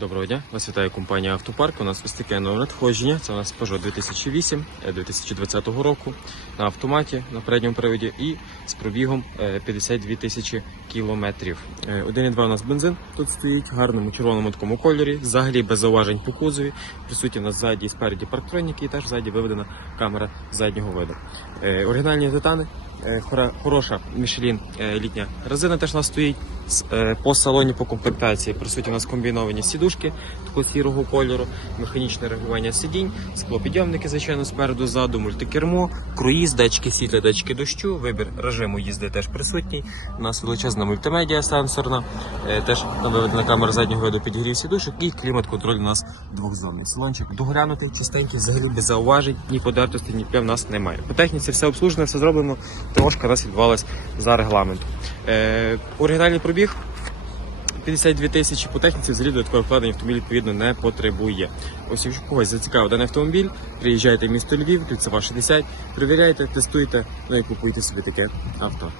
Доброго дня, вас вітає компанія Автопарк. У нас ось таке нове надходження. Це у нас Peugeot 2008 е, 2020 року на автоматі на передньому приводі і з пробігом е, 52 тисячі кілометрів. Е, 1,2 у нас бензин тут стоїть в гарному червоному такому кольорі. Взагалі без зауважень по кузові. Присутні у нас ззаді і спереді парктроніки, і теж ззаді виведена камера заднього виду. Е, Оригінальні титани. Е, Хороша е, літня резина теж у нас стоїть. Е, По салоні по комплектації присутні у нас комбіновані сідушки такого сірого кольору, механічне регулювання сидінь, склопідйомники, звичайно, спереду, ззаду, мультикермо, круїз, датчики світла, датчики дощу, вибір режиму їзди теж присутній. У нас величезна мультимедіа сенсорна, е, теж виведена камера заднього виду підігрів сідушок і клімат-контроль у нас двохзонний. Салончик доглянутий, чистенький, взагалі без зауважень, ні подертості, ні в нас немає. По техніці все обслужено, все зроблено, трошки нас відбувалось за регламентом. Е, оригінальний пробіг 52 тисячі по техніці взагалі додаткове вкладення автомобіль відповідно не потребує. Ось якщо когось зацікавив даний автомобіль, приїжджайте в місто Львів, кільцева 60, перевіряйте, тестуйте, ну і купуйте собі таке авто.